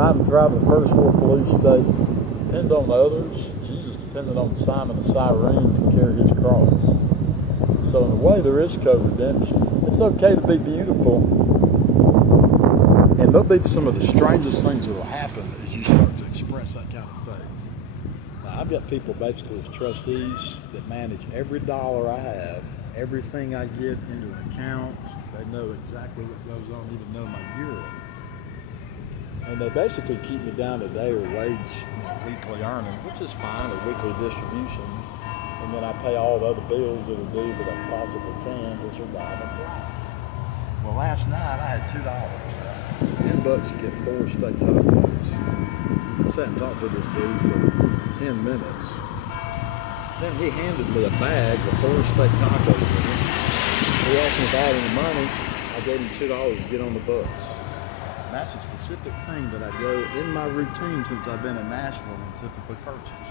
survive and thrive in the first world police state. Depend on others. Jesus depended on Simon the Cyrene to carry his cross. So in a way, there is co-redemption. It's okay to be beautiful. And there'll be some of the strangest things that will happen as you start to express that kind of faith. Now, I've got people basically as trustees that manage every dollar I have, everything I get into an account. They know exactly what goes on, even know my bureau. And they basically keep me down to day or wage, weekly earnings, which is fine, or weekly distribution. And then I pay all the other bills that are due that I possibly can to survive and thrive. Well, last night I had $2. $10 to get 4 steak tacos. I sat and talked to this dude for 10 minutes. Then he handed me a bag with 4 steak tacos in it. He asked me if I had any money. I gave him $2 to get on the bus. And that's a specific thing that I go in my routine since I've been in Nashville and typically purchase.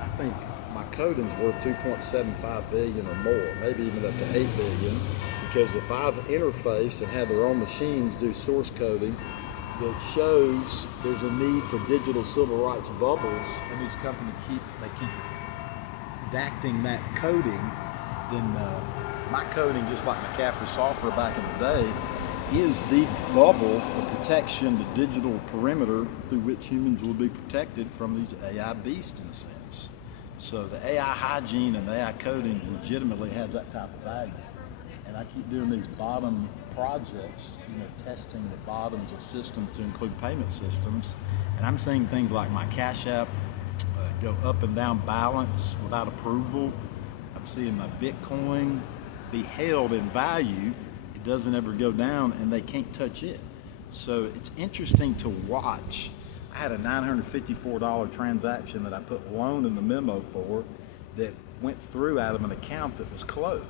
I think my coding's worth $2.75 billion or more, maybe even up to $8 billion, because if I've interfaced and have their own machines do source coding that shows there's a need for digital civil rights bubbles, and these companies keep adapting that coding, then my coding, just like McAfee software back in the day, is the bubble, the protection, the digital perimeter through which humans will be protected from these AI beasts in a sense. So the AI hygiene and AI coding legitimately has that type of value. And I keep doing these bottom projects, testing the bottoms of systems to include payment systems. And I'm seeing things like my Cash App go up and down balance without approval. I'm seeing my Bitcoin be held in value. It doesn't ever go down and they can't touch it. So it's interesting to watch. I had a $954 transaction that I put loan in the memo for that went through out of an account that was closed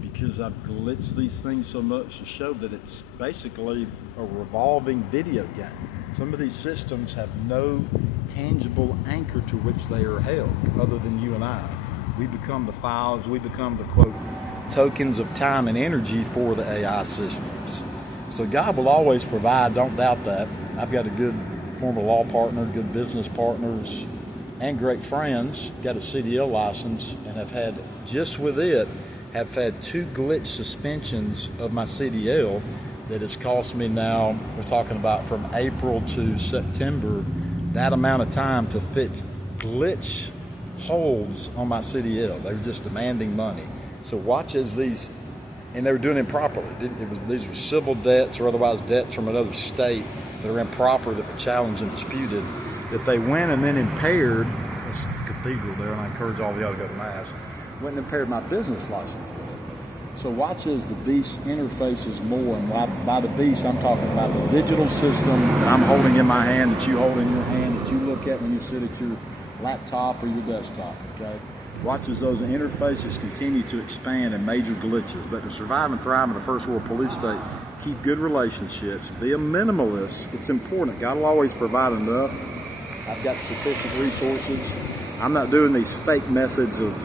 because I've glitched these things so much to show that it's basically a revolving video game. Some of these systems have no tangible anchor to which they are held other than you and I. We become the files, we become the, quote, tokens of time and energy for the AI systems. So God will always provide, don't doubt that. I've got a good former law partner, good business partners, and great friends. Got a CDL license and have had, just with it, have had 2 glitch suspensions of my CDL that has cost me now, we're talking about from April to September, that amount of time to fix glitch holds on my CDL. They were just demanding money. So watch as these, and they were doing it improperly. These were civil debts or otherwise debts from another state that are improper, that were challenged and disputed, that they went and then impaired, this cathedral there, and I encourage all of y'all to go to Mass, went and impaired my business license. So watch as the beast interfaces more, and by the beast I'm talking about the digital system that I'm holding in my hand, that you hold in your hand, that you look at when you sit at your laptop or your desktop, okay? Watch as those interfaces continue to expand in major glitches. But to survive and thrive in a first world police state, keep good relationships, be a minimalist. It's important. God will always provide enough. I've got sufficient resources. I'm not doing these fake methods of,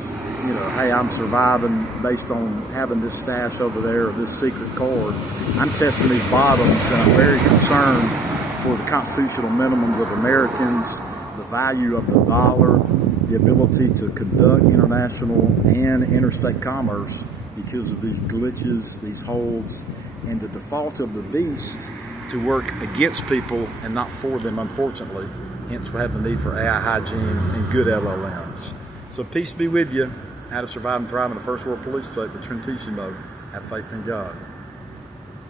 hey, I'm surviving based on having this stash over there or this secret card. I'm testing these bottoms, and I'm very concerned for the constitutional minimums of Americans, the value of the dollar, the ability to conduct international and interstate commerce because of these glitches, these holds, and the default of the beast to work against people and not for them, unfortunately. Hence, we have the need for AI hygiene and good LLMs. So peace be with you. How to survive and thrive in the first world police state, the Trentissimo. Have faith in God.